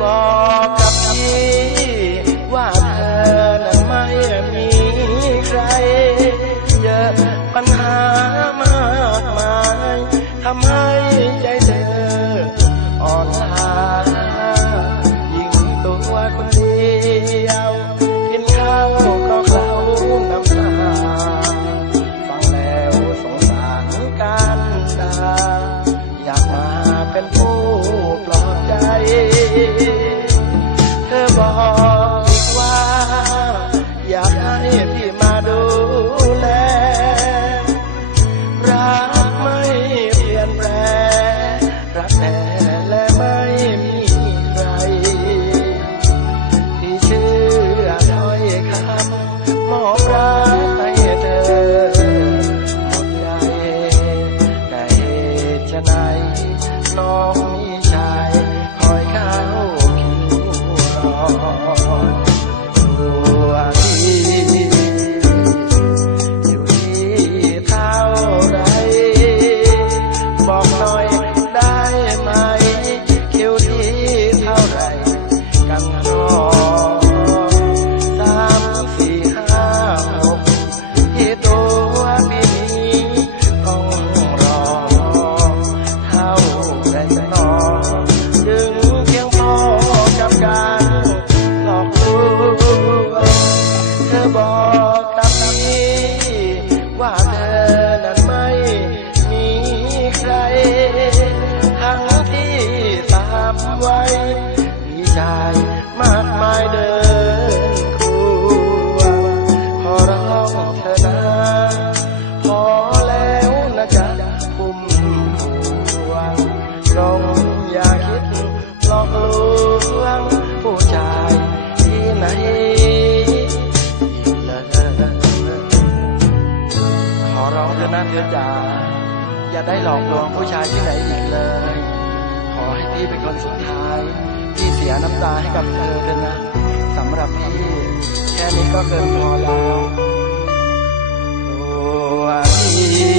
Allah. บอกว่า อยากให้พี่มาดูแล รักไม่เปลี่ยนแปลงรักแต่และไม่มีใคร ที่เชื่อถ้อยคำมอบรักให้เธอหมดใจแต่เหตุไหนน้อง ธอจ๋าอย่าได้หลอกลวงผู้ชายที่ไหนอีกเลย ขอให้พี่เป็นคนสุดท้ายที่เสียน้ำตาให้กับเธอเถอะนะสำหรับพี่แค่นี้ก็เกินพอแล้วตัวพี่